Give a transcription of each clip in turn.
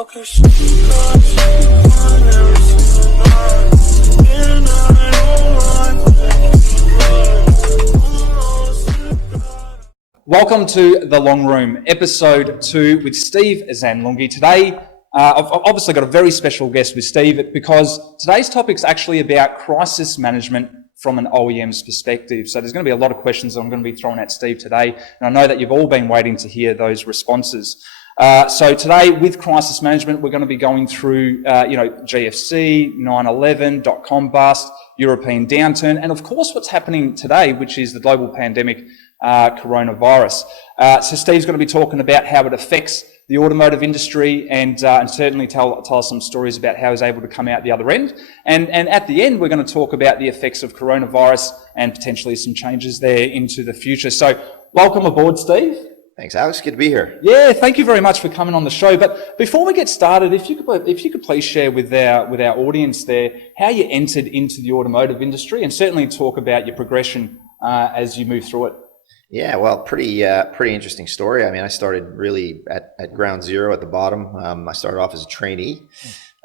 Welcome to The Long Room, episode 2 with Steve Zanlunghi. Today, I've obviously got a very special guest with Steve because today's topic is actually about crisis management from an OEM's perspective. So there's going to be a lot of questions I'm going to be throwing at Steve today, and I know that you've all been waiting to hear those responses. So today, with crisis management, we're going to be going through, GFC, 9/11, dot-com bust, European downturn, and of course what's happening today, which is the global pandemic, coronavirus. So Steve's going to be talking about how it affects the automotive industry and certainly tell us some stories about how he's able to come out the other end. And at the end, we're going to talk about the effects of coronavirus and potentially some changes there into the future. So welcome aboard, Steve. Thanks, Alex. Good to be here. Yeah, thank you very much for coming on the show. But before we get started, if you could please share with our audience there how you entered into the automotive industry and certainly talk about your progression as you move through it. Yeah, well, pretty interesting story. I mean, I started really at ground zero at the bottom. I started off as a trainee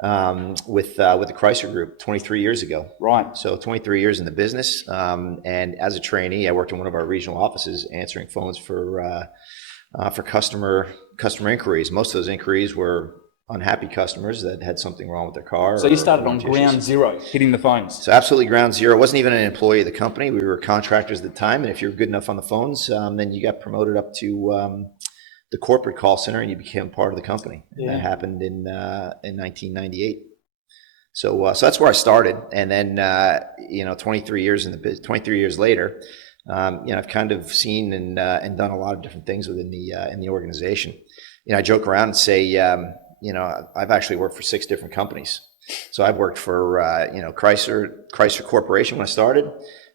with the Chrysler Group 23 years ago. Right. So 23 years in the business, and as a trainee, I worked in one of our regional offices answering phones for customer inquiries. Most of those inquiries were unhappy customers that had something wrong with their car. So you started on ground zero, hitting the phones. So absolutely ground zero. I wasn't even an employee of the company. We were contractors at the time, and if you were good enough on the phones, then you got promoted up to the corporate call center, and you became part of the company. Yeah. That happened in 1998. So that's where I started, and then 23 years later, I've kind of seen and done a lot of different things within the organization. I joke around and say, I've actually worked for 6 different companies. So I've worked for Chrysler Corporation when I started.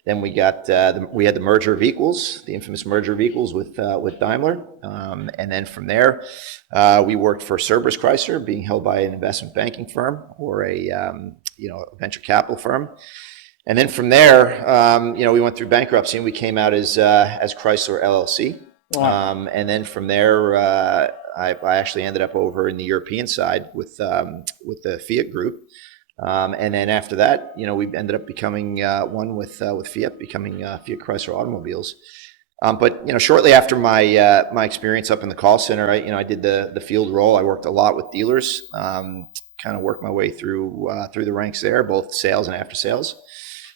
Then we got we had the merger of equals, the infamous merger of equals with Daimler, and then from there we worked for Cerberus Chrysler, being held by an investment banking firm or a venture capital firm. And then from there, we went through bankruptcy and we came out as Chrysler LLC. Wow. And then from there, I actually ended up over in the European side with the Fiat Group. And then after that, we ended up becoming one with Fiat, becoming Fiat Chrysler Automobiles. But shortly after my experience up in the call center, I did the field role. I worked a lot with dealers, kind of worked my way through the ranks there, both sales and after sales.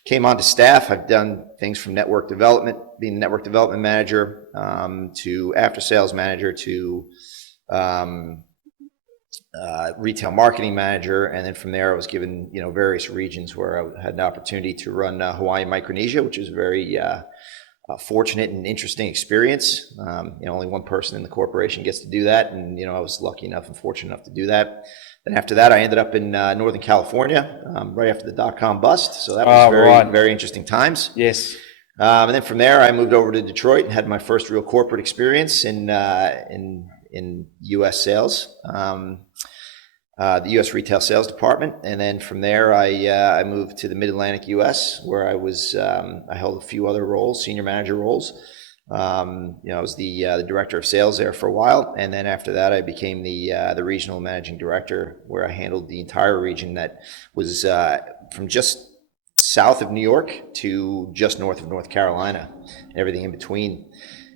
Came on to staff. I've done things from network development, being network development manager, to after sales manager, to retail marketing manager, and then from there I was given various regions where I had an opportunity to run Hawaii and Micronesia, which is a very fortunate and interesting experience. Only one person in the corporation gets to do that, and I was lucky enough and fortunate enough to do that. Then after that, I ended up in Northern California, right after the dot-com bust. So that was very interesting times. Yes. And then from there, I moved over to Detroit and had my first real corporate experience in U.S. sales, the U.S. retail sales department. And then from there, I moved to the Mid-Atlantic U.S., where I held a few other roles, senior manager roles. I was the director of sales there for a while, and then after that, I became the regional managing director, where I handled the entire region that was from just south of New York to just north of North Carolina, and everything in between.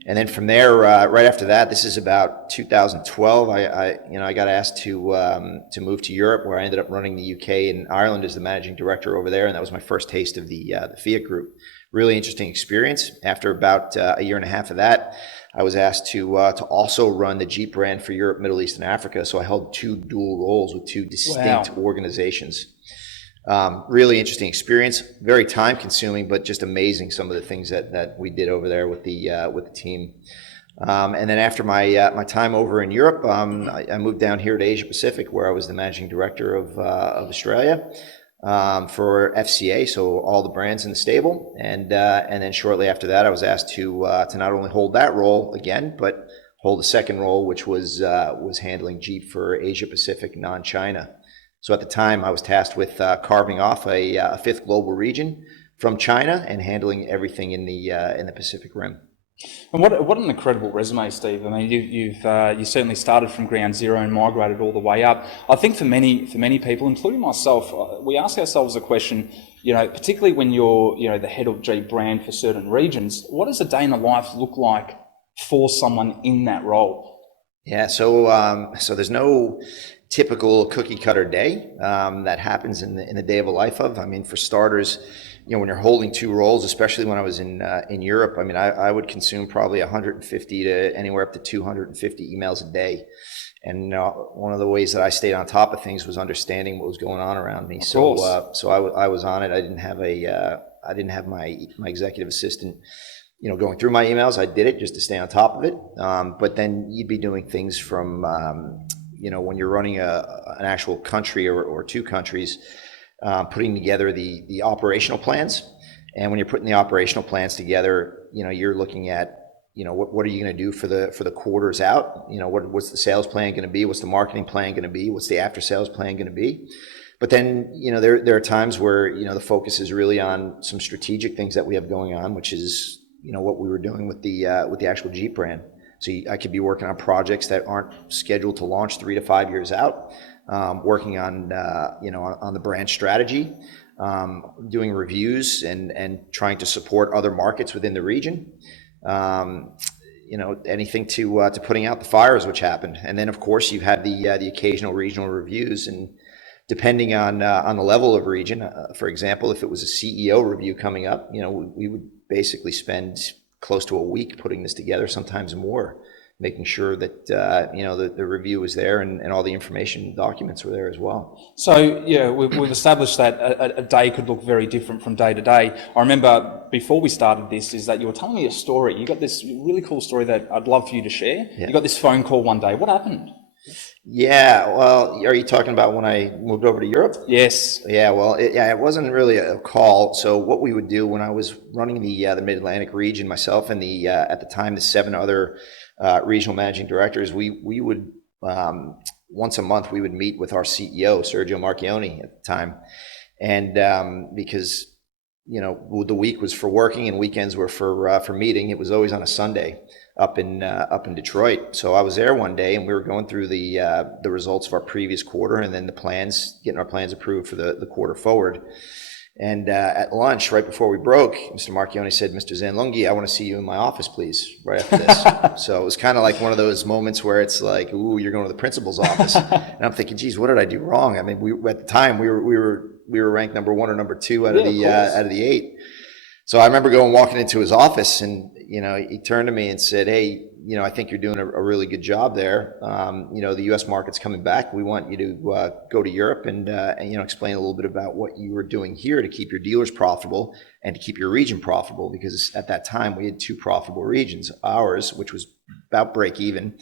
And then from there, right after that, this is about 2012. I got asked to move to Europe, where I ended up running the UK and Ireland as the managing director over there, and that was my first taste of the Fiat Group. Really interesting experience. After about a year and a half of that, I was asked to also run the Jeep brand for Europe, Middle East, and Africa. So I held 2 dual roles with 2 distinct organizations. Really interesting experience. Very time consuming, but just amazing some of the things that we did over there with the team. And then after my time over in Europe, I moved down here to Asia Pacific, where I was the managing director of Australia. For FCA, so all the brands in the stable, and then shortly after that, I was asked to not only hold that role again, but hold a second role, which was handling Jeep for Asia Pacific, non-China. So at the time, I was tasked with carving off a 5th global region from China and handling everything in the Pacific Rim. And what an incredible resume, Steve. I mean, you certainly started from ground zero and migrated all the way up. I think for many people, including myself, we ask ourselves a question. Particularly when you're the head of G brand for certain regions, what does a day in the life look like for someone in that role? Yeah, so there's no typical cookie cutter day that happens in the day of a life of. I mean, for starters, when you're holding two roles, especially when I was in Europe, I mean, I would consume probably 150 to anywhere up to 250 emails a day. And one of the ways that I stayed on top of things was understanding what was going on around me. So I was on it. I didn't have my executive assistant, going through my emails. I did it just to stay on top of it. But then you'd be doing things from, when you're running an actual country or two countries, putting together the operational plans. And when you're putting the operational plans together, you're looking at, what are you going to do for the quarters out? What's the sales plan going to be? What's the marketing plan going to be? What's the after sales plan going to be? But then, there are times where, the focus is really on some strategic things that we have going on, which is, what we were doing with the actual Jeep brand. So I could be working on projects that aren't scheduled to launch 3 to 5 years out, working on, on the brand strategy, doing reviews and trying to support other markets within the region. Anything to putting out the fires, which happened. And then of course you had the occasional regional reviews, and depending on the level of region, for example, if it was a CEO review coming up, we would basically spend close to a week putting this together, sometimes more, making sure that the review was there and all the information and documents were there as well. So we've established that a day could look very different from day to day. I remember before we started this is that you were telling me a story. You got this really cool story that I'd love for you to share. Yeah. You got this phone call one day. What happened? Yeah, well, are you talking about when I moved over to Europe? Yes. Yeah, well, it wasn't really a call. So what we would do when I was running the Mid-Atlantic region myself and at the time the 7 other regional managing directors, we would once a month we would meet with our CEO Sergio Marchioni at the time, and because the week was for working and weekends were for meeting. It was always on a Sunday up in Detroit. So I was there one day and we were going through the results of our previous quarter and then getting our plans approved for the quarter forward. And at lunch, right before we broke, Mr. Marchioni said, "Mr. Zanlunghi, I want to see you in my office, please," right after this. So it was kind of like one of those moments where it's like, "Ooh, you're going to the principal's office." And I'm thinking, geez, what did I do wrong? I mean, at the time we were ranked number 1 or number 2 out of the 8. So I remember walking into his office, and he turned to me and said, "Hey, I think you're doing a really good job there. The U.S. market's coming back. We want you to go to Europe and explain a little bit about what you were doing here to keep your dealers profitable and to keep your region profitable, because at that time we had 2 profitable regions. Ours, which was about break even,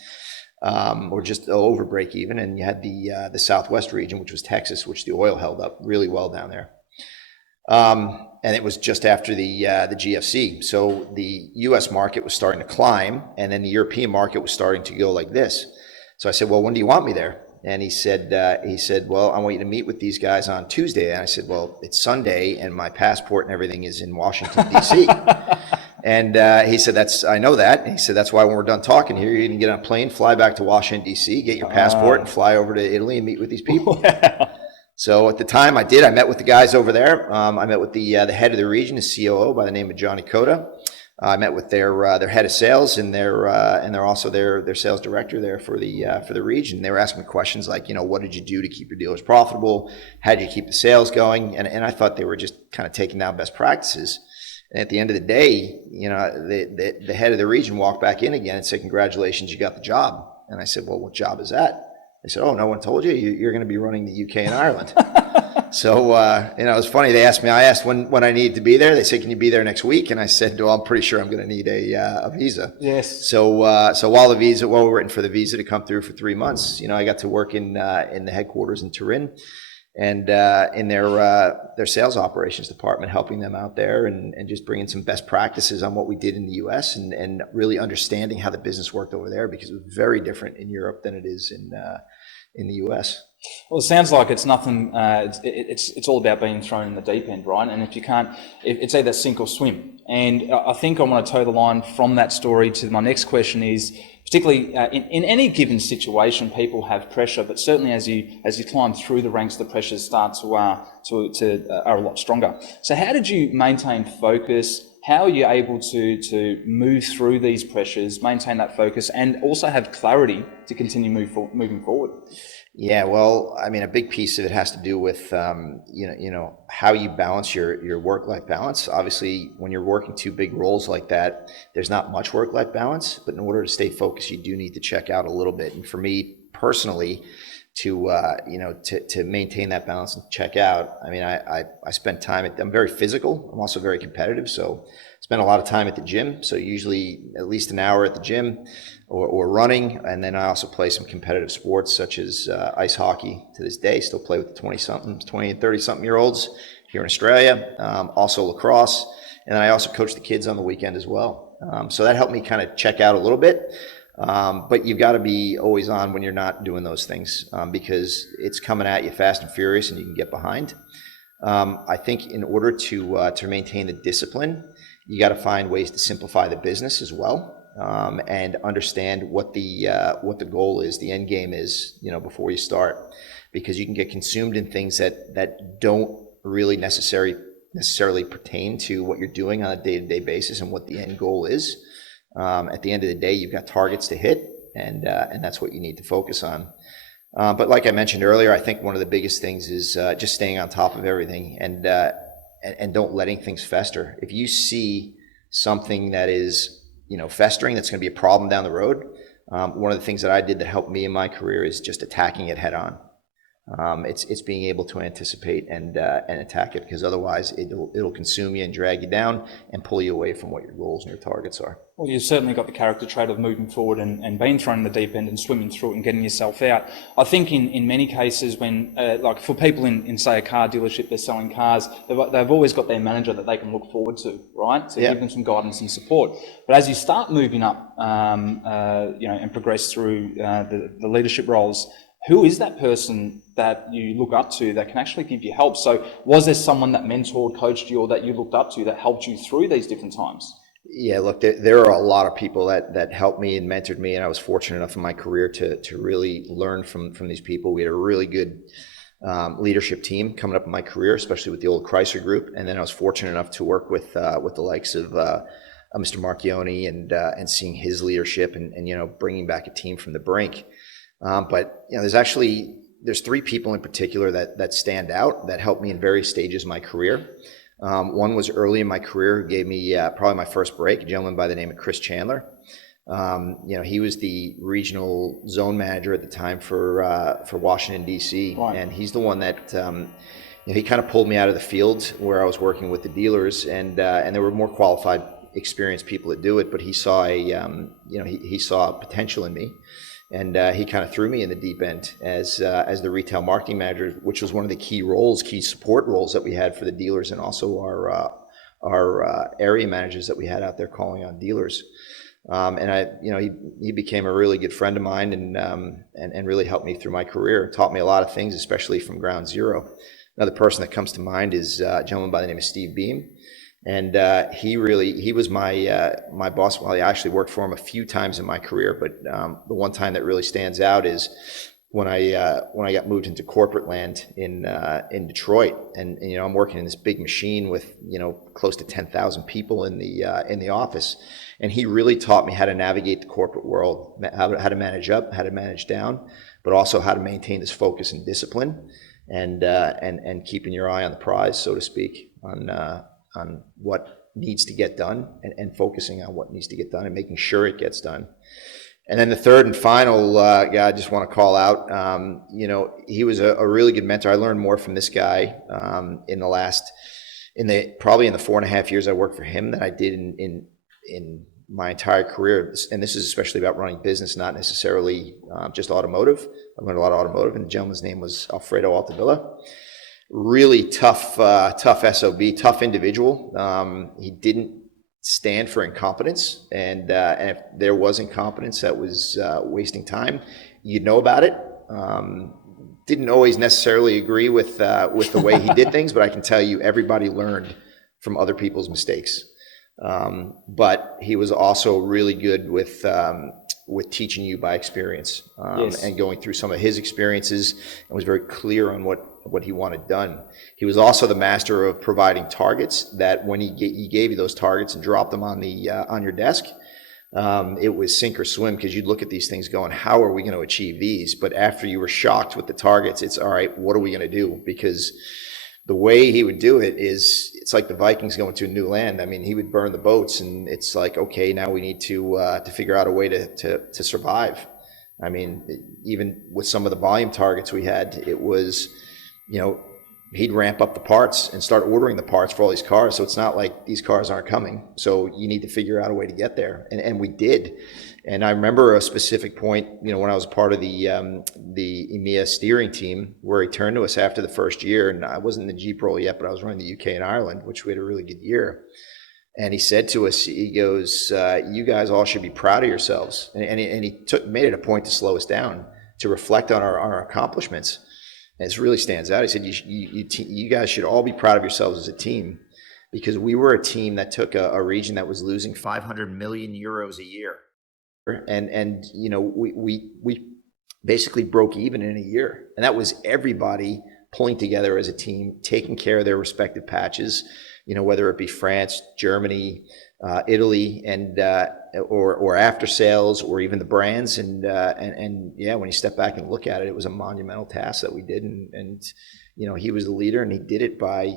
or just over break even, and you had the Southwest region, which was Texas, which the oil held up really well down there." And it was just after the GFC. So the US market was starting to climb, and then the European market was starting to go like this. So I said, "Well, when do you want me there?" And he said, "Well, I want you to meet with these guys on Tuesday." And I said, "Well, it's Sunday and my passport and everything is in Washington, D.C. And he said, "I know that." And he said, "That's why when we're done talking here, you're going to get on a plane, fly back to Washington, D.C., get your passport and fly over to Italy and meet with these people." So at the time I did. I met with the guys over there. I met with the head of the region, the COO by the name of Johnny Coda. I met with their head of sales and they're also their sales director there for the region. They were asking me questions like, what did you do to keep your dealers profitable? How did you keep the sales going? And I thought they were just kind of taking down best practices. And at the end of the day, the head of the region walked back in again and said, "Congratulations, you got the job." And I said, "Well, what job is that?" They said, "Oh, no one told you? You're going to be running the UK and Ireland." So, it was funny. I asked when I needed to be there. They said, "Can you be there next week?" And I said, "Well, I'm pretty sure I'm going to need a visa." Yes. So while we were waiting for the visa to come through for 3 months, I got to work in the headquarters in Turin and in their sales operations department, helping them out there and just bringing some best practices on what we did in the US and really understanding how the business worked over there, because it was very different in Europe than it is in the US. Well, it sounds like it's nothing. It's all about being thrown in the deep end, right? And if you can't, it's either sink or swim. And I think I want to toe the line from that story to my next question is, particularly in any given situation, people have pressure, but certainly as you climb through the ranks, the pressures start to are a lot stronger. So how did you maintain focus? How are you able to move through these pressures, maintain that focus, and also have clarity to continue moving forward? Yeah, well, I mean, a big piece of it has to do with how you balance your work-life balance. Obviously, when you're working two big roles like that, there's not much work-life balance. But in order to stay focused, you do need to check out a little bit. And for me personally, to maintain that balance and check out, I mean, I spend time I'm very physical. I'm also very competitive, so I spend a lot of time at the gym. So usually at least an hour at the gym. Or running, and then I also play some competitive sports such as ice hockey to this day. Still play with the 20 and 30-something year olds here in Australia. Also lacrosse, and then I also coach the kids on the weekend as well. So that helped me kind of check out a little bit. But you've got to be always on when you're not doing those things because it's coming at you fast and furious, and you can get behind. I think in order to maintain the discipline, you got to find ways to simplify the business as well. And understand what the goal is, the end game is, before you start, because you can get consumed in things that don't really necessarily pertain to what you're doing on a day-to-day basis and what the end goal is. At the end of the day, you've got targets to hit, and that's what you need to focus on. But like I mentioned earlier, I think one of the biggest things is just staying on top of everything and don't letting things fester. If you see something that is festering, that's going to be a problem down the road. One of the things that I did that helped me in my career is just attacking it head on. It's being able to anticipate and attack it, because otherwise it'll consume you and drag you down and pull you away from what your goals and your targets are. Well, you've certainly got the character trait of moving forward and being thrown in the deep end and swimming through it and getting yourself out. I think in many cases when, like for people in say a car dealership, they're selling cars, they've always got their manager that they can look forward to, right? To give them some guidance and support. But as you start moving up, and progress through the leadership roles, who is that person that you look up to that can actually give you help? So was there someone that mentored, coached you, or that you looked up to that helped you through these different times? Yeah, look, there are a lot of people that helped me and mentored me, and I was fortunate enough in my career to really learn from these people. We had a really good leadership team coming up in my career, especially with the old Chrysler group, and then I was fortunate enough to work with the likes of Mr. Marchioni and seeing his leadership and bringing back a team from the brink. But there's three people in particular that stand out that helped me in various stages of my career. One was early in my career, who gave me probably my first break, a gentleman by the name of Chris Chandler. He was the regional zone manager at the time for Washington, D.C. Right. And he's the one that he kind of pulled me out of the field where I was working with the dealers, and there were more qualified, experienced people that do it, but he saw he saw potential in me. And he kind of threw me in the deep end as the retail marketing manager, which was one of the key support roles that we had for the dealers, and also our area managers that we had out there calling on dealers. He became a really good friend of mine and really helped me through my career. Taught me a lot of things, especially from ground zero. Another person that comes to mind is a gentleman by the name of Steve Beam. And he was my boss. Well, I actually worked for him a few times in my career, but the one time that really stands out is when I got moved into corporate land in Detroit, and I'm working in this big machine with close to 10,000 people in the office, and he really taught me how to navigate the corporate world, how to manage up, how to manage down, but also how to maintain this focus and discipline, and keeping your eye on the prize, so to speak, on what needs to get done and focusing on what needs to get done and making sure it gets done. And then the third and final guy I just want to call out, he was a really good mentor. I learned more from this guy probably in the 4.5 years I worked for him than I did in my entire career. And this is especially about running business, not necessarily just automotive. I learned a lot of automotive, and the gentleman's name was Alfredo Altavilla. Really tough SOB, tough individual. He didn't stand for incompetence, and if there was incompetence that was wasting time, you'd know about it, Didn't always necessarily agree with the way he did things, but I can tell you everybody learned from other people's mistakes. But he was also really good with teaching you by experience, Yes. and going through some of his experiences, and was very clear on what he wanted done. He was also the master of providing targets that when he gave you those targets and dropped them on your desk, it was sink or swim, because you'd look at these things going, how are we going to achieve these? But after you were shocked with the targets, it's all right, what are we going to do? Because the way he would do it is, it's like the Vikings going to a new land. I mean, he would burn the boats, and it's like, okay, now we need to figure out a way to survive. I mean, even with some of the volume targets we had, it was, he'd ramp up the parts and start ordering the parts for all these cars. So it's not like these cars aren't coming. So you need to figure out a way to get there. And we did. And I remember a specific point, when I was part of the EMEA steering team, where he turned to us after the first year, and I wasn't in the Jeep role yet, but I was running the UK and Ireland, which we had a really good year. And he said to us, he goes, you guys all should be proud of yourselves. And he made it a point to slow us down, to reflect on our accomplishments. And it really stands out. He said, you guys should all be proud of yourselves as a team, because we were a team that took a region that was losing 500 million euros a year. And we basically broke even in a year. And that was everybody pulling together as a team, taking care of their respective patches, whether it be France, Germany, Italy, and or after sales, or even the brands. And yeah, when you step back and look at it, it was a monumental task that we did. And he was the leader, and he did it by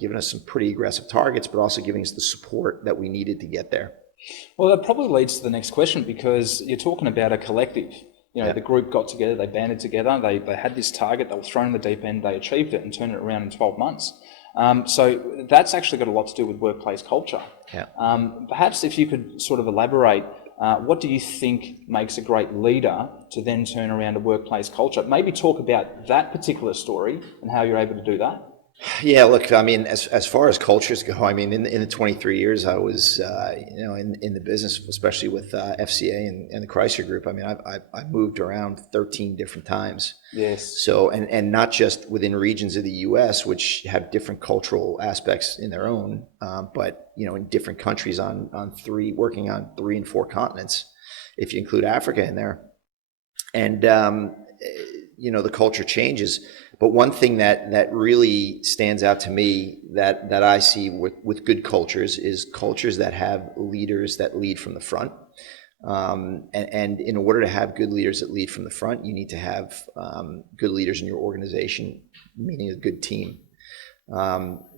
giving us some pretty aggressive targets, but also giving us the support that we needed to get there. Well, that probably leads to the next question, because you're talking about a collective. The group got together, they banded together, they had this target, they were thrown in the deep end, they achieved it and turned it around in 12 months. So that's actually got a lot to do with workplace culture. Yeah. Perhaps if you could sort of elaborate, what do you think makes a great leader to then turn around a workplace culture? Maybe talk about that particular story and how you're able to do that. Yeah, look, I mean, as far as cultures go, I mean, in the 23 years I was, in the business, especially with FCA and the Chrysler Group, I mean, I moved around 13 different times. Yes. So, and not just within regions of the U.S., which have different cultural aspects in their own, but, in different countries working on 3 and 4 continents, if you include Africa in there. And, the culture changes. But one thing that really stands out to me that I see with good cultures is cultures that have leaders that lead from the front. And in order to have good leaders that lead from the front, you need to have good leaders in your organization, meaning a good team.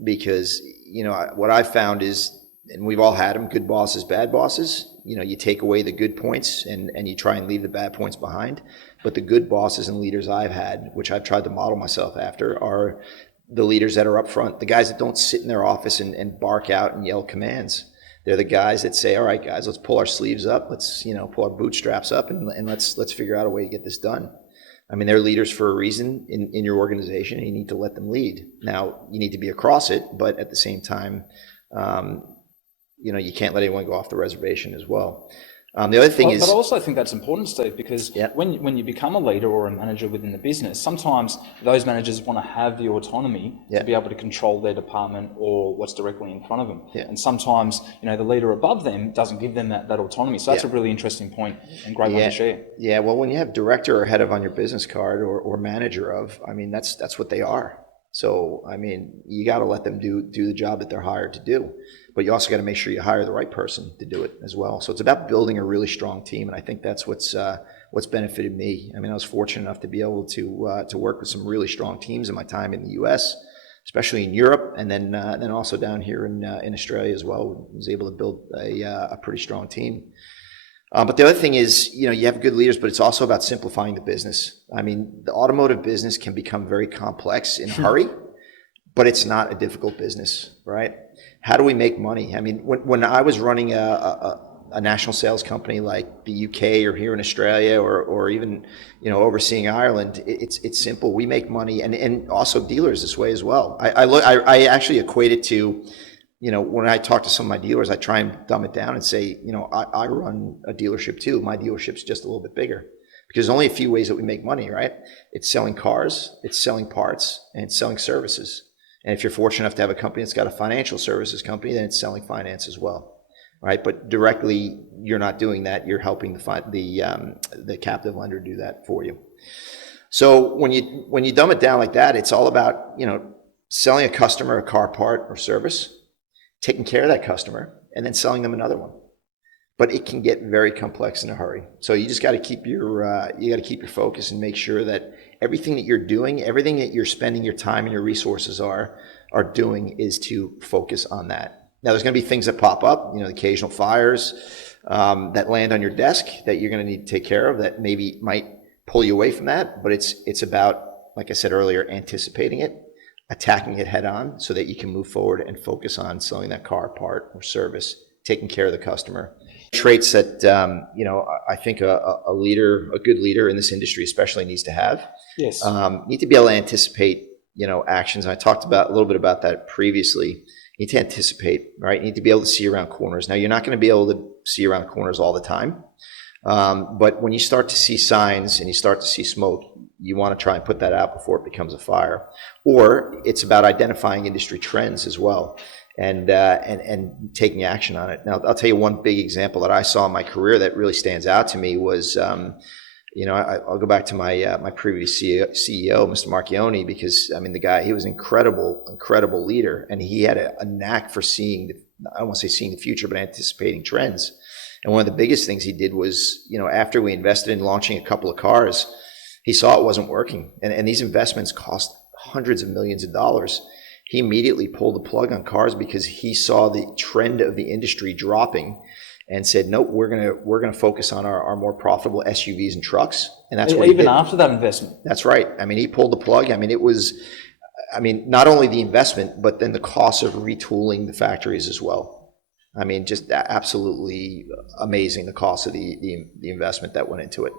Because, what I've found is, and we've all had them, good bosses, bad bosses. You take away the good points and you try and leave the bad points behind. But the good bosses and leaders I've had, which I've tried to model myself after, are the leaders that are up front, the guys that don't sit in their office and bark out and yell commands. They're the guys that say, all right, guys, let's pull our sleeves up. Let's, pull our bootstraps up and let's figure out a way to get this done. I mean, they're leaders for a reason in your organization, and you need to let them lead. Now, you need to be across it, but at the same time, you can't let anyone go off the reservation as well. The other thing is... But I also think that's important, Steve, because when you become a leader or a manager within the business, sometimes those managers want to have the autonomy to be able to control their department or what's directly in front of them. Yeah. And sometimes, the leader above them doesn't give them that autonomy. So that's a really interesting point and great one to share. Yeah, well, when you have director or head of on your business card or manager of, I mean, that's what they are. So, I mean, you got to let them do the job that they're hired to do. But you also got to make sure you hire the right person to do it as well. So it's about building a really strong team, and I think that's what's benefited me. I mean, I was fortunate enough to be able to work with some really strong teams in my time in the U.S., especially in Europe, and then also down here in Australia as well. I was able to build a pretty strong team. But the other thing is, you have good leaders, but it's also about simplifying the business. I mean, the automotive business can become very complex in a hurry, but it's not a difficult business, right? How do we make money? I mean, when I was running a national sales company like the UK or here in Australia or even, overseeing Ireland, it's simple. We make money, and also dealers this way as well. I actually equate it to, when I talk to some of my dealers, I try and dumb it down and say, I run a dealership too. My dealership's just a little bit bigger, because there's only a few ways that we make money, right? It's selling cars, it's selling parts, and it's selling services. And if you're fortunate enough to have a company that's got a financial services company, then it's selling finance as well, right? But directly, you're not doing that. You're helping the captive lender do that for you. So when you dumb it down like that, it's all about, selling a customer a car part or service, taking care of that customer, and then selling them another one. But it can get very complex in a hurry. So you just got to keep your focus and make sure that everything that you're doing, everything that you're spending your time and your resources are doing is to focus on that. Now, there's going to be things that pop up, the occasional fires that land on your desk that you're going to need to take care of that maybe might pull you away from that. But it's about, like I said earlier, anticipating it, attacking it head on so that you can move forward and focus on selling that car part or service, taking care of the customer. Traits that, I think a good leader in this industry especially needs to have. Yes. Need to be able to anticipate, actions. I talked a little bit about that previously. You need to anticipate, right? You need to be able to see around corners. Now, you're not going to be able to see around corners all the time. But when you start to see signs and you start to see smoke, you want to try and put that out before it becomes a fire. Or it's about identifying industry trends as well and taking action on it. Now, I'll tell you one big example that I saw in my career that really stands out to me was, I'll go back to my previous CEO, Mr. Marchioni, because the guy, he was an incredible leader, and he had a knack for seeing, I don't want to say seeing the future, but anticipating trends. And one of the biggest things he did was, after we invested in launching a couple of cars, he saw it wasn't working. And these investments cost hundreds of millions of dollars. He immediately pulled the plug on cars because he saw the trend of the industry dropping and said, nope, we're gonna focus on our more profitable SUVs and trucks. And that's what even after that investment. That's right. He pulled the plug. It was, not only the investment, but then the cost of retooling the factories as well. Just absolutely amazing, the cost of the investment that went into it.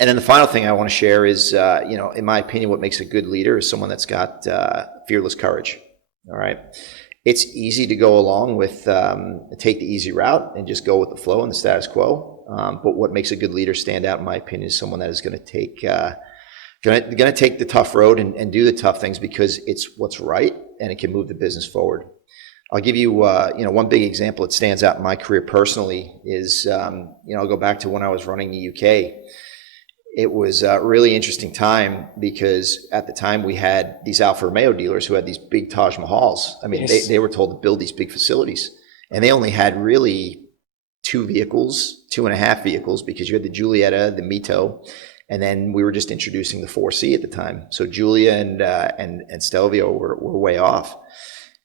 And then the final thing I want to share is, in my opinion, what makes a good leader is someone that's got fearless courage. All right. It's easy to go along with, take the easy route and just go with the flow and the status quo. But what makes a good leader stand out, in my opinion, is someone that is going to take, going to take the tough road and do the tough things because it's what's right and it can move the business forward. I'll give you, one big example that stands out in my career personally is, I'll go back to when I was running the UK. It was a really interesting time because at the time we had these Alfa Romeo dealers who had these big Taj Mahals. Yes. They were told to build these big facilities, and they only had really 2.5 vehicles, because you had the Giulietta, the Mito, and then we were just introducing the 4C at the time. So Giulia and Stelvio were way off.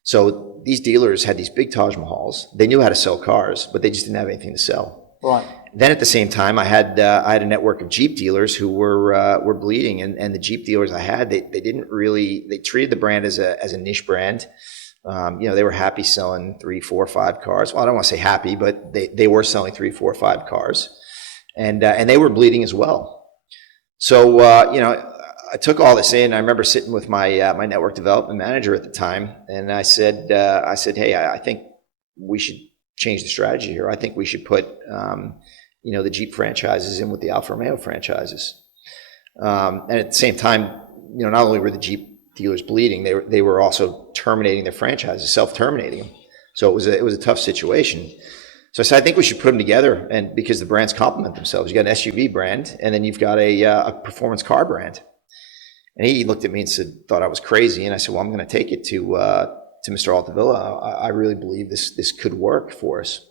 So these dealers had these big Taj Mahals. They knew how to sell cars, but they just didn't have anything to sell. Right. Then at the same time, I had a network of Jeep dealers who were bleeding, and the Jeep dealers I had, they treated the brand as a niche brand. They were happy selling 3, 4, 5 cars. Well, I don't want to say happy, but they were selling 3, 4, 5 cars, and they were bleeding as well. So I took all this in. I remember sitting with my my network development manager at the time, and I said, hey, I think we should change the strategy here. I think we should put the Jeep franchises in with the Alfa Romeo franchises. And at the same time, not only were the Jeep dealers bleeding, they were also terminating their franchises, self-terminating them. So it was a tough situation. So I said, I think we should put them together, and because the brands complement themselves. You got an SUV brand, and then you've got a performance car brand. And he looked at me and thought I was crazy. And I said, well, I'm going to take it to Mr. Altavilla. I really believe this could work for us.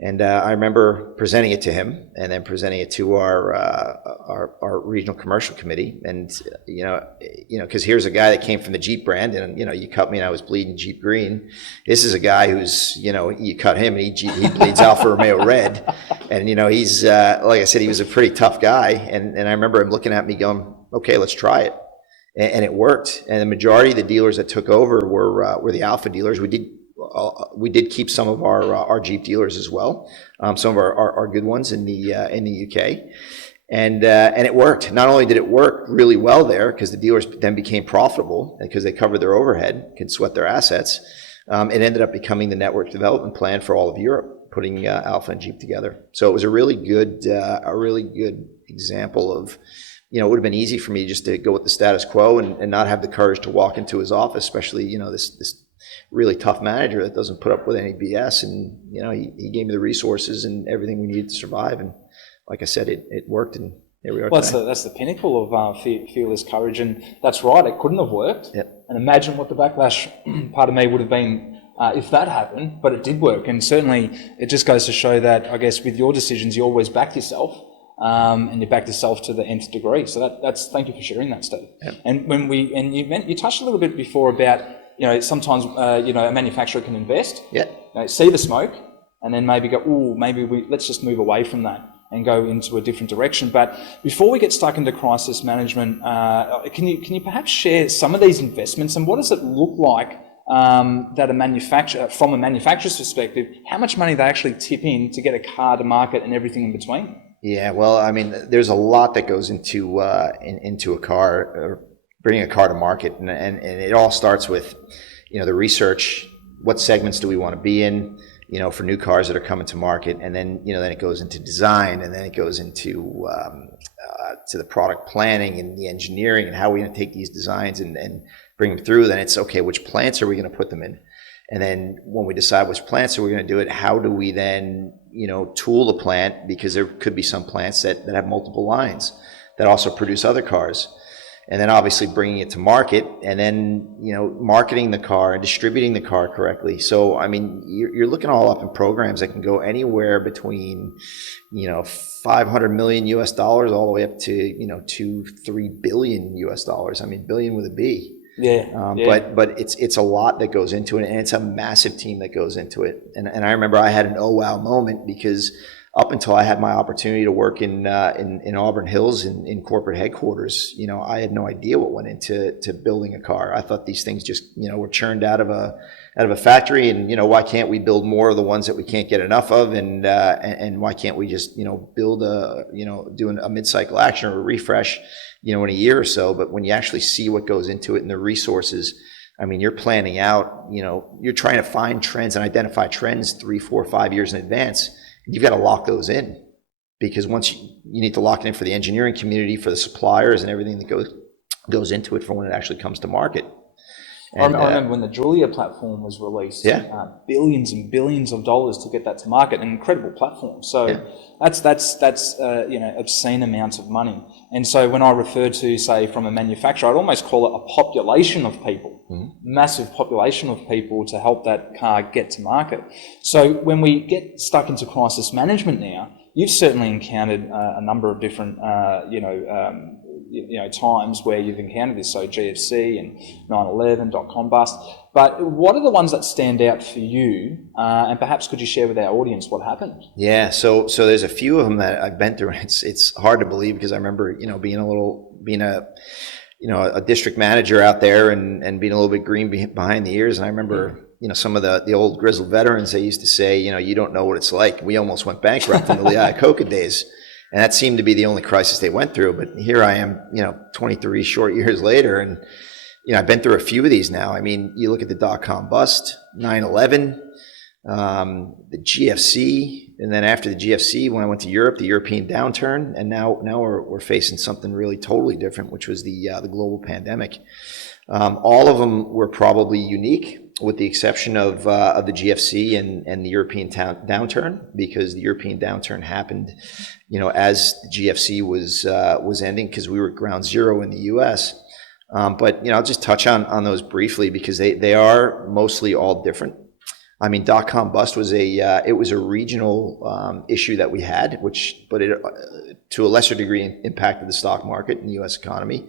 And I remember presenting it to him, and then presenting it to our regional commercial committee. And because here's a guy that came from the Jeep brand, and you cut me and I was bleeding Jeep green. This is a guy who's you cut him and he bleeds Alfa Romeo red. And he's like I said, he was a pretty tough guy. And I remember him looking at me going, okay, let's try it. And it worked. And the majority of the dealers that took over were the Alfa dealers. We did keep some of our Jeep dealers as well, some of our good ones in the UK, and it worked. Not only did it work really well there, because the dealers then became profitable because they covered their overhead, could sweat their assets. It ended up becoming the network development plan for all of Europe, putting Alpha and Jeep together. So it was a really good example of, it would have been easy for me just to go with the status quo and not have the courage to walk into his office, especially, this really tough manager that doesn't put up with any BS. And, he gave me the resources and everything we needed to survive. And like I said, it worked, and here we are today. That's the pinnacle of fearless courage. And that's right, it couldn't have worked. Yep. And imagine what the backlash, part of me, would have been if that happened, but it did work. And certainly it just goes to show that, I guess, with your decisions, you always back yourself. And you backed yourself to the nth degree. So that's thank you for sharing that, Steve. Yep. And you touched a little bit before about, sometimes a manufacturer can invest, see the smoke, and then maybe go, let's just move away from that and go into a different direction. But before we get stuck into crisis management, can you perhaps share some of these investments, and what does it look like that from a manufacturer's perspective, how much money they actually tip in to get a car to market and everything in between? Yeah, well, I mean, there's a lot that goes into a car, or bringing a car to market, and it all starts with, the research. What segments do we want to be in, for new cars that are coming to market, and then then it goes into design, and then it goes into to the product planning and the engineering and how we're going to take these designs and bring them through. Then it's okay, which plants are we going to put them in? And then when we decide which plants are we going to do it, how do we then, tool the plant? Because there could be some plants that have multiple lines that also produce other cars. And then obviously bringing it to market, and then, marketing the car and distributing the car correctly. So, I mean, you're looking all up in programs that can go anywhere between, $500 million US all the way up to, 2-3 billion US. I mean, billion with a B. Yeah. But it's a lot that goes into it, and it's a massive team that goes into it. And I remember I had an oh wow moment, because up until I had my opportunity to work in Auburn Hills in corporate headquarters, I had no idea what went into building a car. I thought these things just were churned out of a factory, and why can't we build more of the ones that we can't get enough of, and why can't we just build do a mid-cycle action or a refresh in a year or so. But when you actually see what goes into it and the resources, I mean, you're planning out, you're trying to find trends and identify trends 3, 4, 5 years in advance. You've got to lock those in, because once you need to lock it in for the engineering community, for the suppliers, and everything that goes into it for when it actually comes to market. And, I remember when the Julia platform was released, billions and billions of dollars to get that to market, an incredible platform. So that's obscene amounts of money. And so when I refer to, say, from a manufacturer, I'd almost call it a population of people, massive population of people to help that car get to market. So when we get stuck into crisis management now, you've certainly encountered a number of different, times where you've encountered this, so GFC and 9/11, dot-com bust. But what are the ones that stand out for you? And perhaps could you share with our audience what happened? Yeah, so there's a few of them that I've been through. It's hard to believe, because I remember being a district manager out there and being a little bit green behind the ears. And I remember some of the old grizzled veterans, they used to say, you don't know what it's like. We almost went bankrupt in the Iacocca days. And that seemed to be the only crisis they went through. But here I am, 23 short years later, and I've been through a few of these now. I mean, you look at the dot-com bust, 9/11, the GFC, and then after the GFC, when I went to Europe, the European downturn, and now we're facing something really totally different, which was the global pandemic. All of them were probably unique, with the exception of the GFC and the European downturn, because the European downturn happened, as the GFC was ending, because we were at ground zero in the U.S. But I'll just touch on those briefly, because they are mostly all different. I mean, dot-com bust was it was a regional issue that we had, but it to a lesser degree impacted the stock market and the U.S. economy.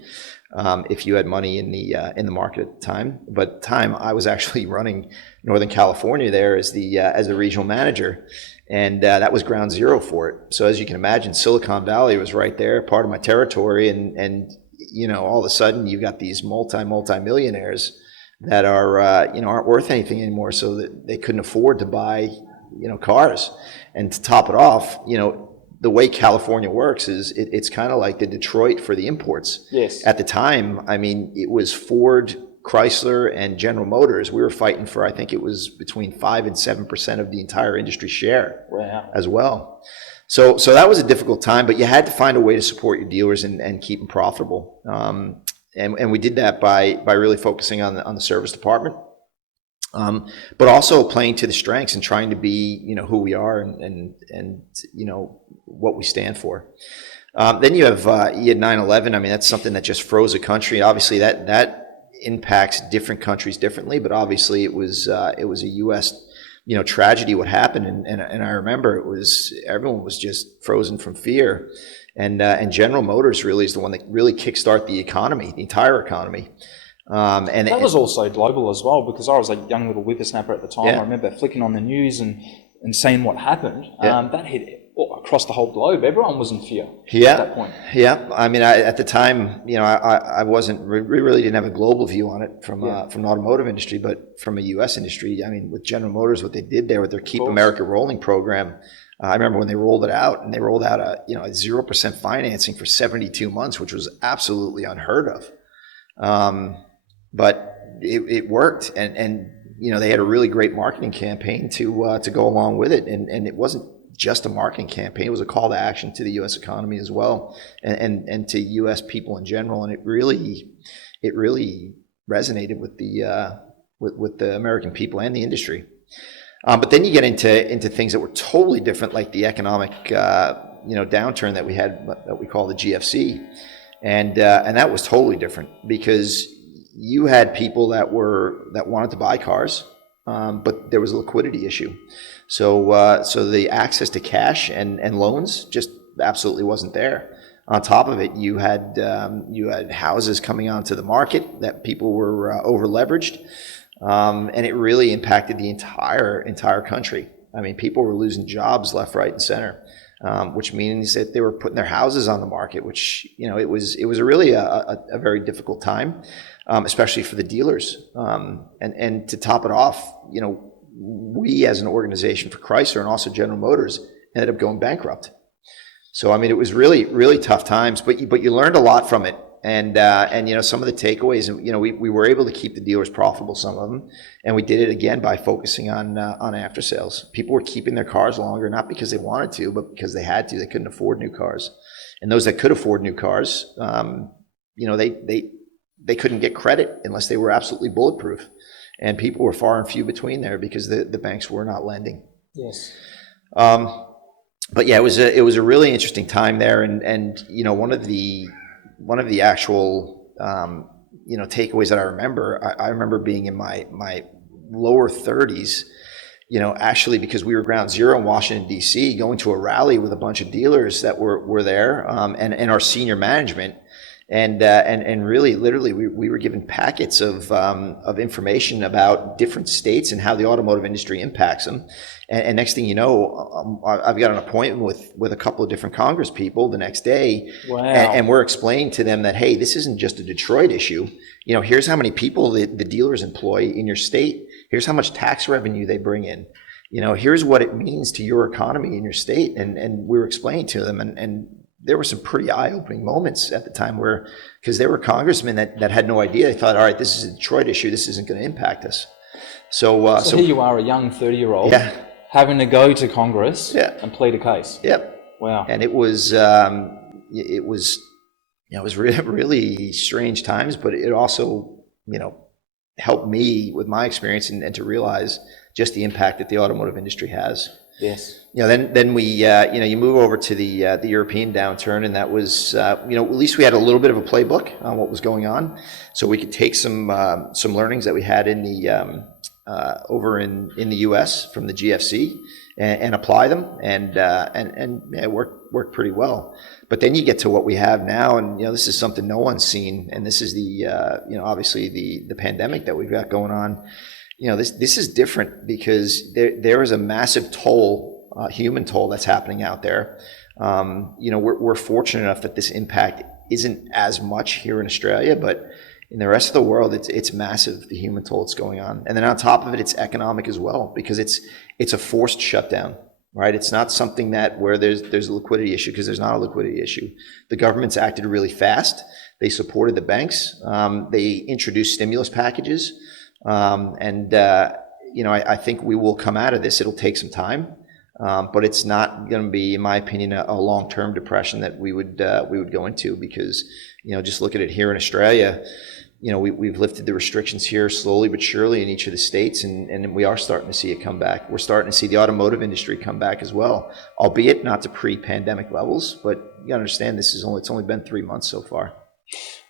If you had money in the market at the time. But at the time, I was actually running Northern California there as the regional manager, and that was ground zero for it. So as you can imagine, Silicon Valley was right there, part of my territory, and all of a sudden you've got these multi-millionaires that are aren't worth anything anymore, so that they couldn't afford to buy cars. And to top it off, the way California works is it's kind of like the Detroit for the imports. Yes. At the time, I mean, it was Ford, Chrysler and General Motors, we were fighting for, I think it was between 5 and 7% of the entire industry share. Wow. As well. So that was a difficult time, but you had to find a way to support your dealers and keep them profitable. And we did that by really focusing on the service department, but also playing to the strengths and trying to be, who we are and what we stand for. Then you had 9/11. I mean, that's something that just froze a country. Obviously, that impacts different countries differently, but obviously it was a U.S. Tragedy what happened, and I remember everyone was just frozen from fear, and General Motors really is the one that really kickstart the economy, the entire economy. And that was also global as well, because I was a young little whippersnapper at the time. Yeah. I remember flicking on the news and seeing what happened. Yeah. That hit across the whole globe. Everyone was in fear at that point. Yeah. I mean, at the time, I wasn't. We really didn't have a global view on it from the automotive industry, but from a U.S. industry. I mean, with General Motors, what they did there with their Keep America rolling program. I remember when they rolled it out, and they rolled out a 0% financing for 72 months, which was absolutely unheard of. But it worked, and they had a really great marketing campaign to go along with it, and it wasn't just a marketing campaign. It was a call to action to the U.S. economy as well, and to U.S. people in general. And it really resonated with the American people and the industry. But then you get into things that were totally different, like the economic downturn that we had, that we call the GFC, and that was totally different, because you had people that wanted to buy cars, but there was a liquidity issue. So the access to cash and loans just absolutely wasn't there. On top of it, you had houses coming onto the market that people were over leveraged, and it really impacted the entire country. I mean, people were losing jobs left, right, and center, which means that they were putting their houses on the market. Which it was really a very difficult time, especially for the dealers. And to top it off, we as an organization for Chrysler and also General Motors ended up going bankrupt. So I mean, it was really, really tough times, but you learned a lot from it. And some of the takeaways, we were able to keep the dealers profitable, some of them, and we did it again by focusing on after sales. People were keeping their cars longer, not because they wanted to, but because they had to. They couldn't afford new cars, and those that could afford new cars, they couldn't get credit unless they were absolutely bulletproof. And people were far and few between there because the banks were not lending. Yes. But yeah, it was a really interesting time there, and one of the actual takeaways that I remember being in my lower 30s, actually, because we were ground zero in Washington D.C., going to a rally with a bunch of dealers that were there, and our senior management. And really, literally, we were given packets of information about different states and how the automotive industry impacts them. And next thing you know, I've got an appointment with a couple of different Congress people the next day. Wow. And we're explaining to them that, hey, this isn't just a Detroit issue. Here's how many people the dealers employ in your state. Here's how much tax revenue they bring in. Here's what it means to your economy in your state. And we were explaining to them, and there were some pretty eye-opening moments at the time because there were congressmen that had no idea. They thought, all right, this is a Detroit issue. This isn't going to impact us. So here you are, a young 30-year-old, having to go to Congress and plead a case. Yep. Wow. And it was really, really strange times, but it also, helped me with my experience and to realize just the impact that the automotive industry has. Yes. Then we, you move over to the European downturn, and that was, at least we had a little bit of a playbook on what was going on, so we could take some learnings that we had in the over in the U.S. from the GFC and apply them, and it worked pretty well. But then you get to what we have now, and this is something no one's seen, and this is the obviously the pandemic that we've got going on. This is different because there is a massive toll, human toll that's happening out there. We're fortunate enough that this impact isn't as much here in Australia, but in the rest of the world, it's massive, the human toll that's going on. And then on top of it, it's economic as well, because it's a forced shutdown, right? It's not something where there's a liquidity issue, because there's not a liquidity issue. The government's acted really fast. They supported the banks. They introduced stimulus packages. I think we will come out of this. It'll take some time, but it's not going to be, in my opinion, a long-term depression that we would go into, because, just look at it here in Australia. We've lifted the restrictions here slowly but surely in each of the states, and we are starting to see it come back. We're starting to see the automotive industry come back as well, albeit not to pre-pandemic levels. But you gotta understand, it's only been 3 months so far.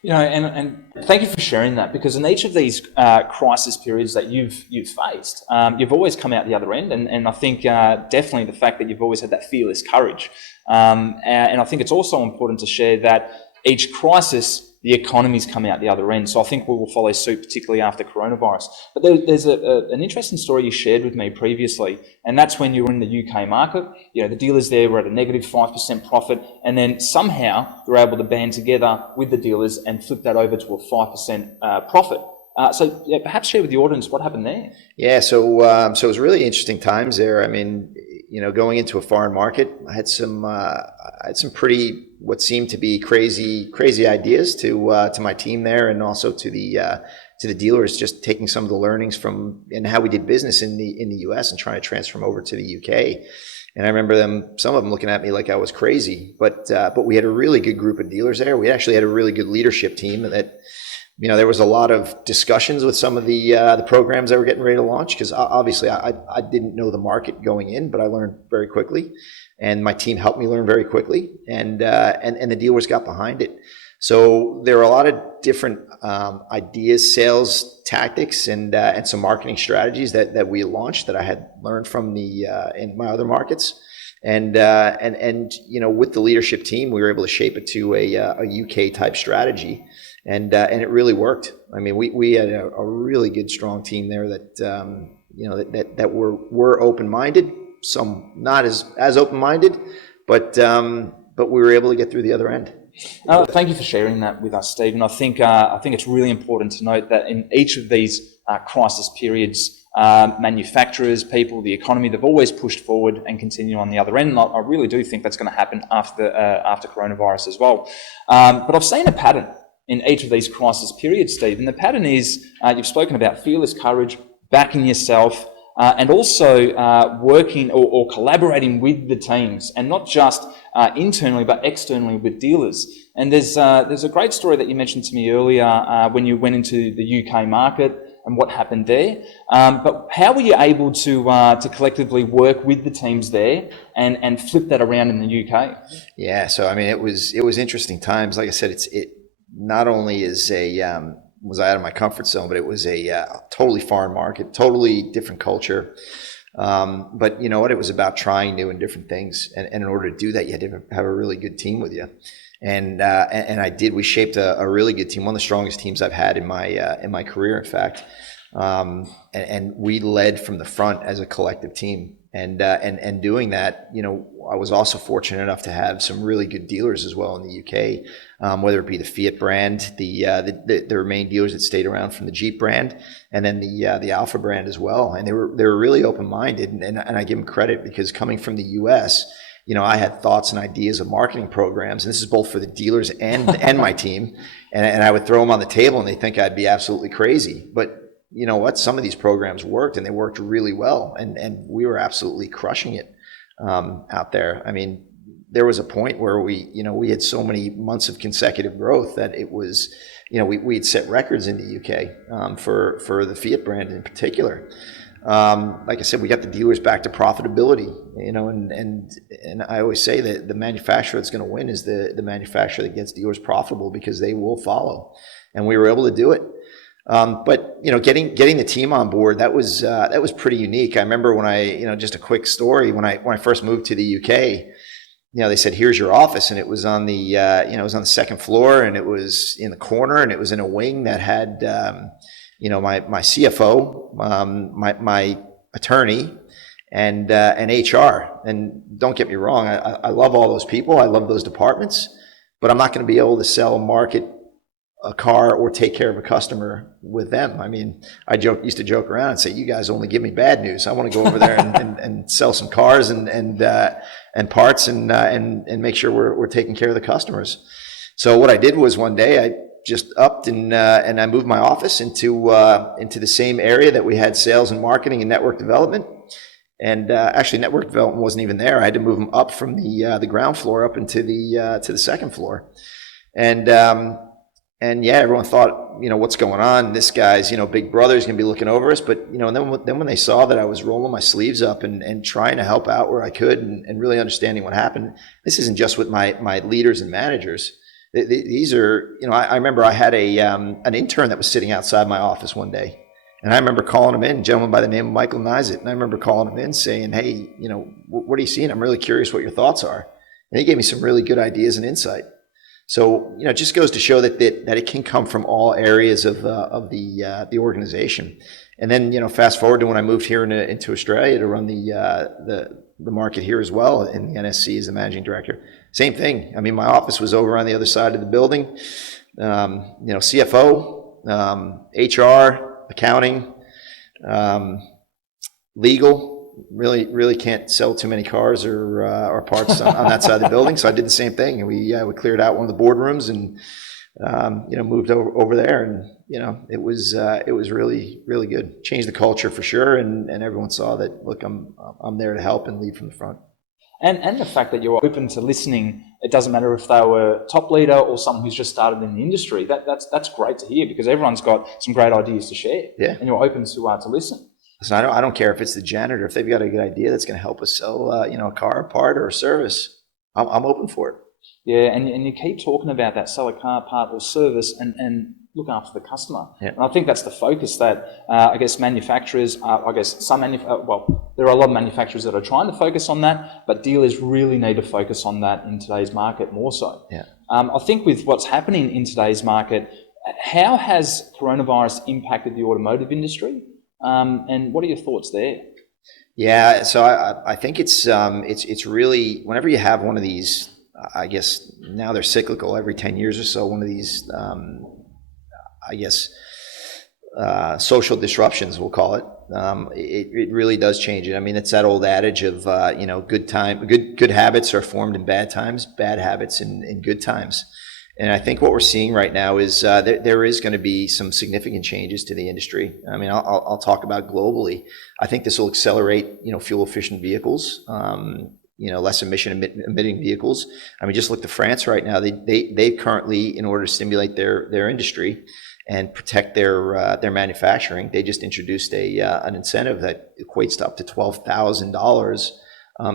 And thank you for sharing that, because in each of these crisis periods that you've faced, you've always come out the other end, and I think definitely the fact that you've always had that fearless courage. And I think it's also important to share that each crisis, the economy's come out the other end. So I think we will follow suit, particularly after coronavirus. But there's an interesting story you shared with me previously, and that's when you were in the UK market. The dealers there were at a negative 5% profit, and then somehow they were able to band together with the dealers and flip that over to a 5% profit. So perhaps share with the audience what happened there. Yeah, so it was really interesting times there. I mean, going into a foreign market, I had some pretty, what seemed to be crazy ideas to my team there, and also to the dealers, just taking some of the learnings from and how we did business in the US and trying to transfer them over to the UK. And I remember some of them looking at me like I was crazy, but we had a really good group of dealers there. We actually had a really good leadership team that. There was a lot of discussions with some of the programs that were getting ready to launch, because obviously I didn't know the market going in, but I learned very quickly, and my team helped me learn very quickly, and the dealers got behind it. So there were a lot of different ideas, sales tactics, and some marketing strategies that we launched that I had learned from in my other markets. And with the leadership team, we were able to shape it to a UK type strategy. And it really worked. I mean, we had a really good, strong team there that that were open-minded. Some not as open-minded, but we were able to get through the other end. Thank you for sharing that with us, Steve. And I think it's really important to note that in each of these crisis periods, manufacturers, people, the economy, they've always pushed forward and continue on the other end. And I really do think that's going to happen after coronavirus as well. But I've seen a pattern in each of these crisis periods, Steve. And the pattern is, you've spoken about fearless courage, backing yourself, and also working or collaborating with the teams, and not just internally, but externally with dealers. And there's a great story that you mentioned to me earlier when you went into the UK market and what happened there. But how were you able to collectively work with the teams there and flip that around in the UK? Yeah, so I mean, it was interesting times. Like I said, it not only was I out of my comfort zone, but it was a totally foreign market, totally different culture. But you know what? It was about trying new and different things. And in order to do that, you had to have a really good team with you. And I did. We shaped a really good team, one of the strongest teams I've had in my career, in fact. And we led from the front as a collective team. And doing that, I was also fortunate enough to have some really good dealers as well in the UK, whether it be the Fiat brand, the main dealers that stayed around from the Jeep brand, and then the Alfa brand as well. And they were really open-minded, and I give them credit, because coming from the US, I had thoughts and ideas of marketing programs, and this is both for the dealers and my team, and I would throw them on the table, and they think I'd be absolutely crazy. But you know what? Some of these programs worked, and they worked really well, and we were absolutely crushing it out there. I mean, there was a point where we had so many months of consecutive growth that it was, we had set records in the UK for the Fiat brand in particular. Like I said, we got the dealers back to profitability, and I always say that the manufacturer that's going to win is the manufacturer that gets dealers profitable, because they will follow, and we were able to do it. But getting the team on board, that was pretty unique. I remember when just a quick story, when I first moved to the UK, they said, "Here's your office," and it was on the it was on the second floor, and it was in the corner, and it was in a wing that had my CFO, my attorney, and HR. And don't get me wrong, I love all those people, I love those departments, but I'm not going to be able to sell, market a car or take care of a customer with them. I mean, I used to joke around and say, "You guys only give me bad news. I want to go over there and sell some cars and parts and make sure we're taking care of the customers." So what I did was, one day just upped, and I moved my office into the same area that we had sales and marketing and network development. And actually, network development wasn't even there. I had to move them up from the ground floor up into the second floor. And yeah, everyone thought, what's going on? This guy's, big brother's going to be looking over us. But, and then when they saw that I was rolling my sleeves up and trying to help out where I could and really understanding what happened, this isn't just with my leaders and managers. These are, I remember I had an intern that was sitting outside my office one day. And I remember calling him in, a gentleman by the name of Michael Nizet. And I remember calling him in saying, hey, what are you seeing? I'm really curious what your thoughts are. And he gave me some really good ideas and insight. So, it just goes to show that it can come from all areas of the organization. And then, fast forward to when I moved here into Australia to run the market here as well in the NSC as the managing director. Same thing. I mean, my office was over on the other side of the building. CFO, HR, accounting, legal. Really can't sell too many cars or parts on that side of the building. So I did the same thing, and we cleared out one of the boardrooms and moved over there, and it was really good. Changed the culture for sure, and everyone saw that. Look, I'm there to help and lead from the front. And the fact that you're open to listening, it doesn't matter if they were a top leader or someone who's just started in the industry. That's great to hear, because everyone's got some great ideas to share. Yeah. And you're open to listen. Listen, I don't care if it's the janitor. If they've got a good idea that's going to help us sell a car, a part, or a service, I'm open for it. Yeah, and you keep talking about that, sell a car, part, or service, and look after the customer. Yeah. And I think that's the focus that I guess manufacturers, there are a lot of manufacturers that are trying to focus on that, but dealers really need to focus on that in today's market more so. Yeah. I think with what's happening in today's market, how has coronavirus impacted the automotive industry? And what are your thoughts there? Yeah, so I think it's really, whenever you have one of these, I guess now they're cyclical every 10 years or so, one of these, social disruptions, we'll call it. It really does change it. I mean, it's that old adage of, good habits are formed in bad times, bad habits in good times. And I think what we're seeing right now is there is going to be some significant changes to the industry. I mean, I'll talk about globally. I think this will accelerate, fuel efficient vehicles, less emitting vehicles. I mean, just look to France right now. They currently, in order to stimulate their industry and protect their manufacturing, they just introduced an incentive that equates to up to $12,000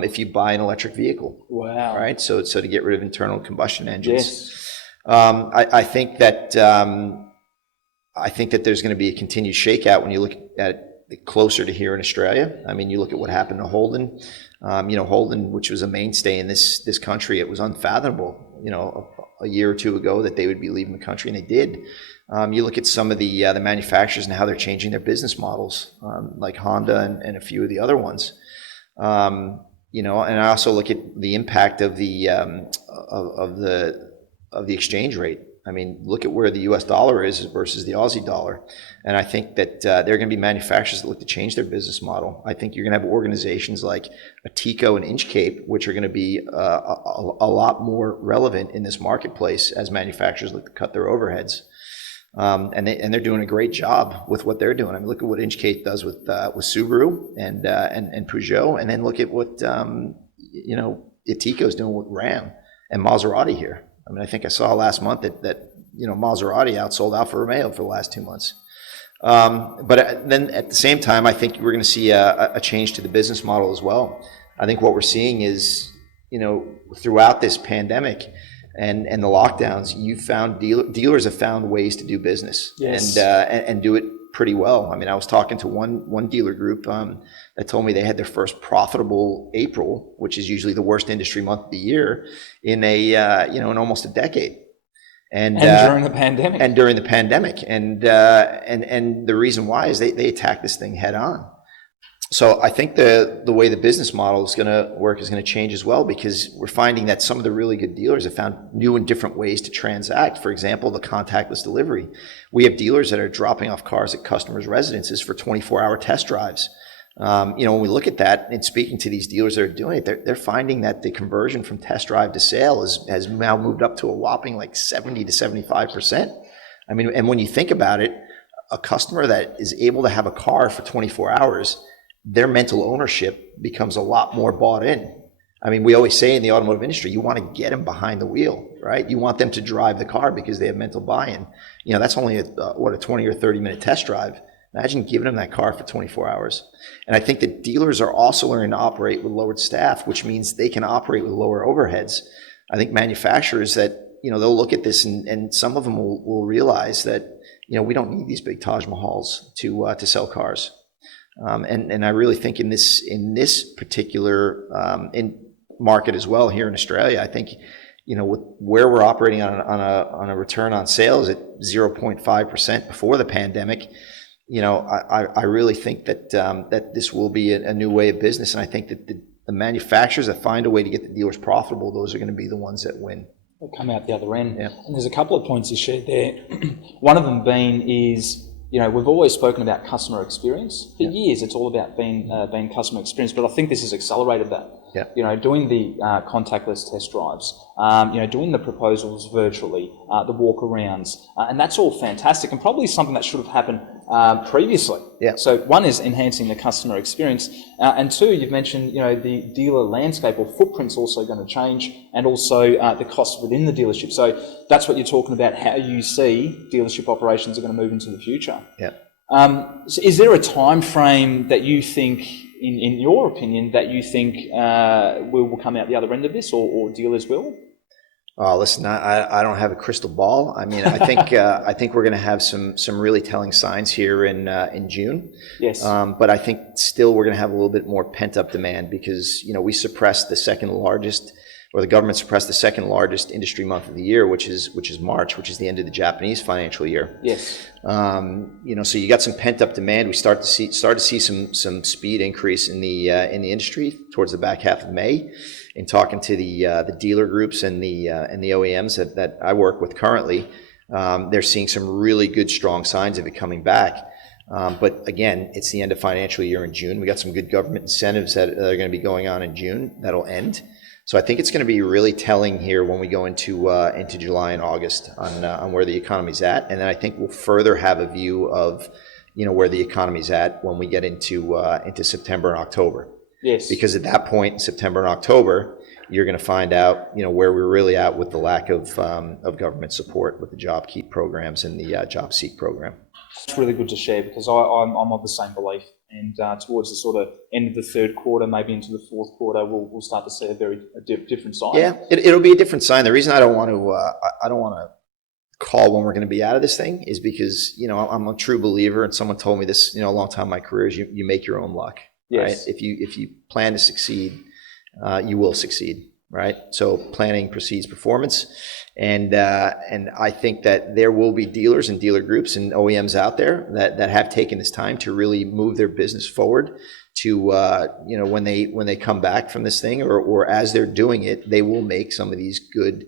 if you buy an electric vehicle. Wow! Right. So to get rid of internal combustion engines. Yes. I think that there's going to be a continued shakeout when you look at it closer to here in Australia. I mean, you look at what happened to Holden. Holden, which was a mainstay in this country, it was unfathomable, a year or two ago that they would be leaving the country, and they did. You look at some of the manufacturers and how they're changing their business models, like Honda and a few of the other ones. And I also look at the impact of the exchange rate. I mean, look at where the U.S. dollar is versus the Aussie dollar. And I think that there are going to be manufacturers that look to change their business model. I think you're going to have organizations like Atico and Inchcape, which are going to be a lot more relevant in this marketplace as manufacturers look to cut their overheads. And they're doing a great job with what they're doing. I mean, look at what Inchcape does with Subaru and Peugeot, and then look at what Atico's doing with Ram and Maserati here. I mean, I think I saw last month that Maserati outsold Alfa Romeo for the last 2 months. But then at the same time, I think we're going to see a change to the business model as well. I think what we're seeing is, throughout this pandemic and the lockdowns, dealers have found ways to do business. Yes. and do it pretty well. I mean, I was talking to one dealer group that told me they had their first profitable April, which is usually the worst industry month of the year, in in almost a decade. And during the pandemic. And the reason why is they attack this thing head on. So I think the way the business model is going to work is going to change as well, because we're finding that some of the really good dealers have found new and different ways to transact. For example, the contactless delivery. We have dealers that are dropping off cars at customers' residences for 24-hour test drives. When we look at that and speaking to these dealers that are doing it, they're finding that the conversion from test drive to sale has now moved up to a whopping like 70 to 75%. I mean, and when you think about it, a customer that is able to have a car for 24 hours, their mental ownership becomes a lot more bought in. I mean, we always say in the automotive industry, you want to get them behind the wheel, right? You want them to drive the car because they have mental buy-in. You know, that's only a 20 or 30-minute test drive. Imagine giving them that car for 24 hours. And I think that dealers are also learning to operate with lowered staff, which means they can operate with lower overheads. I think manufacturers that, you know, they'll look at this and some of them will realize that, you know, we don't need these big Taj Mahals to sell cars. And I really think in this particular market as well here in Australia, I think, you know, with where we're operating on a return on sales at 0.5% before the pandemic, you know, I really think that that this will be a new way of business, and I think that the manufacturers that find a way to get the dealers profitable, those are going to be the ones that win. They'll come out the other end. Yeah. And there's a couple of points you shared there. One of them being is, you know, we've always spoken about customer experience. For years, it's all about being customer experience, but I think this has accelerated that. Yeah. You know, doing the contactless test drives, you know, doing the proposals virtually, the walk-arounds, and that's all fantastic and probably something that should have happened previously. Yeah. So one is enhancing the customer experience, and two, you've mentioned, you know, the dealer landscape or footprint's also going to change, and also the costs within the dealership. So that's what you're talking about, how you see dealership operations are going to move into the future. Yeah. So is there a time frame that you think, in your opinion, that you think will come out the other end of this, or dealers will? Oh, listen, I don't have a crystal ball. I mean, I think we're going to have some really telling signs here in June. Yes. But I think still we're going to have a little bit more pent up demand because, you know, we suppressed the second largest, or the government suppressed the second largest industry month of the year, which is March, which is the end of the Japanese financial year. Yes. You know, so you got some pent up demand. We start to see some speed increase in the industry towards the back half of May. In talking to the dealer groups and the OEMs that I work with currently, they're seeing some really good, strong signs of it coming back. But again, it's the end of financial year in June. We got some good government incentives that are going to be going on in June that'll end. So I think it's going to be really telling here when we go into July and August on where the economy's at, and then I think we'll further have a view of, you know, where the economy's at when we get into September and October. Yes. Because at that point in September and October, you're going to find out, you know, where we're really at with the lack of government support with the Job Keep programs and the Job Seek program. It's really good to share because I'm of the same belief. And towards the sort of end of the third quarter, maybe into the fourth quarter, we'll start to see a different sign. Yeah, it'll be a different sign. The reason I don't want to call when we're going to be out of this thing is because, you know, I'm a true believer, and someone told me this, you know, a long time in my career, is you make your own luck. Yes. Right? If you plan to succeed, you will succeed. Right. So planning precedes performance, and I think that there will be dealers and dealer groups and OEMs out there that have taken this time to really move their business forward. To you know, when they come back from this thing, or as they're doing it, they will make some of these good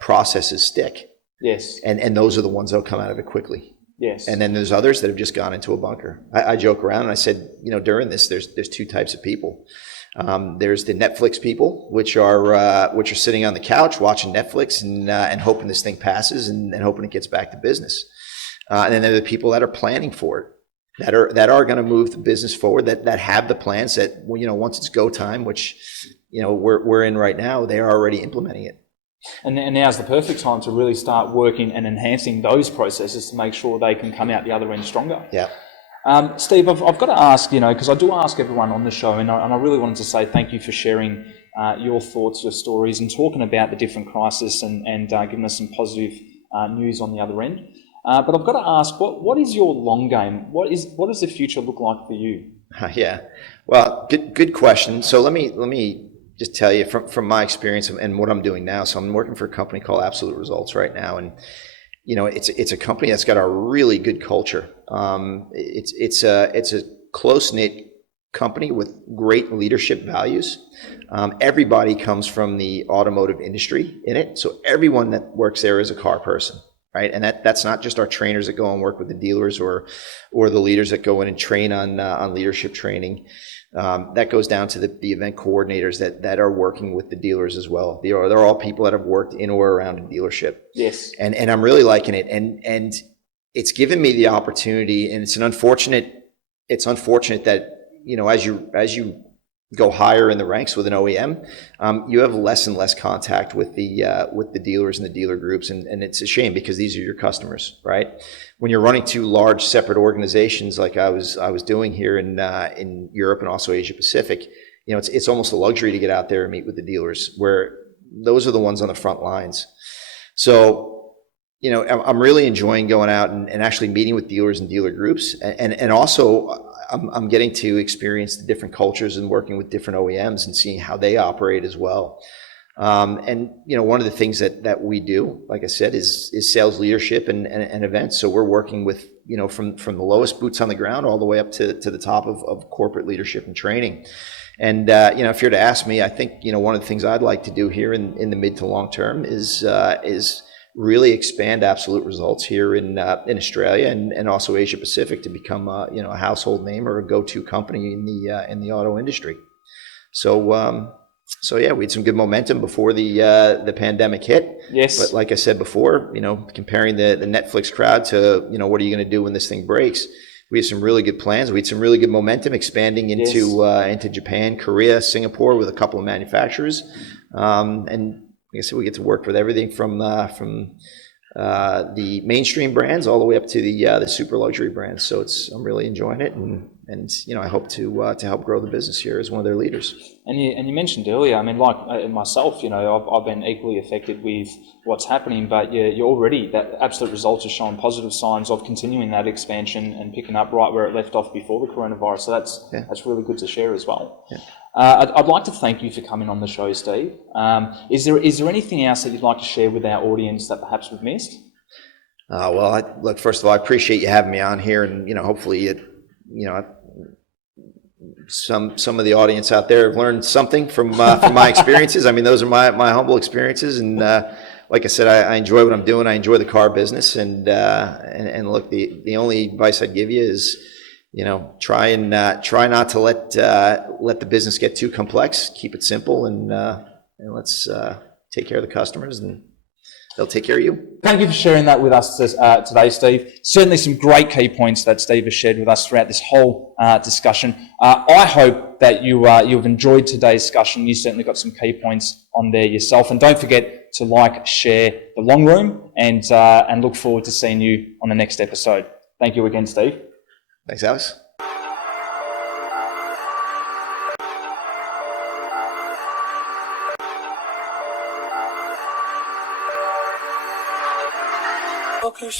processes stick. Yes. And those are the ones that'll come out of it quickly. Yes. And then there's others that have just gone into a bunker. I joke around and I said, you know, during this, there's two types of people. There's the Netflix people, which are sitting on the couch watching Netflix and hoping this thing passes and hoping it gets back to business. And then there are the people that are planning for it, that are going to move the business forward, that have the plans that, you know, once it's go time, which, you know, we're in right now, they are already implementing it. And now's the perfect time to really start working and enhancing those processes to make sure they can come out the other end stronger. Yeah. Steve, I've got to ask, you know, because I do ask everyone on the show, and I really wanted to say thank you for sharing your thoughts, your stories, and talking about the different crises and giving us some positive news on the other end. But I've got to ask, what is your long game? What does the future look like for you? Yeah, well, good question. So let me just tell you from my experience and what I'm doing now. So I'm working for a company called Absolute Results right now, and you know, it's a company that's got a really good culture. It's a close-knit company with great leadership values. Everybody comes from the automotive industry in it, so everyone that works there is a car person. right? And that's not just our trainers that go and work with the dealers or the leaders that go in and train on leadership training. That goes down to the event coordinators that are working with the dealers as well. They're all people that have worked in or around a dealership. Yes. And I'm really liking it. And it's given me the opportunity, and it's unfortunate that, as you go higher in the ranks with an OEM, you have less and less contact with the dealers and the dealer groups, and it's a shame because these are your customers, right? When you're running two large separate organizations like I was doing here in Europe and also Asia Pacific, it's almost a luxury to get out there and meet with the dealers, where those are the ones on the front lines. So, I'm really enjoying going out and actually meeting with dealers and dealer groups, and also I'm getting to experience the different cultures and working with different OEMs and seeing how they operate as well. And one of the things that we do, like I said, is sales leadership and events. So we're working with from the lowest boots on the ground all the way up to the top of corporate leadership and training. And if you're to ask me, I think one of the things I'd like to do here in the mid to long term is really expand Absolute Results here in Australia and also Asia Pacific to become a household name or a go-to company in the auto industry. So yeah, we had some good momentum before the pandemic hit. Yes. But like I said before, comparing the Netflix crowd to what are you going to do when this thing breaks? We had some really good plans. We had some really good momentum expanding into Japan, Korea, Singapore with a couple of manufacturers, and like I said, we get to work with everything from the mainstream brands all the way up to the super luxury brands. So I'm really enjoying it, and I hope to help grow the business here as one of their leaders. And you mentioned earlier, I mean, like myself, I've been equally affected with what's happening, but you're already, that Absolute Results are showing positive signs of continuing that expansion and picking up right where it left off before the coronavirus. So that's really good to share as well. Yeah. I'd like to thank you for coming on the show, Steve. Is there anything else that you'd like to share with our audience that perhaps we've missed? Look, first of all, I appreciate you having me on here, and hopefully some of the audience out there have learned something from my experiences. I mean, those are my humble experiences, and like I said, I enjoy what I'm doing. I enjoy the car business, and look, the only advice I'd give you is, try not to let the business get too complex. Keep it simple, and let's take care of the customers, and they'll take care of you. Thank you for sharing that with us today, Steve. Certainly some great key points that Steve has shared with us throughout this whole discussion. I hope that you've enjoyed today's discussion. You certainly got some key points on there yourself. And don't forget to like, share the Long Room, and look forward to seeing you on the next episode. Thank you again, Steve. Thanks, Alex. Okay.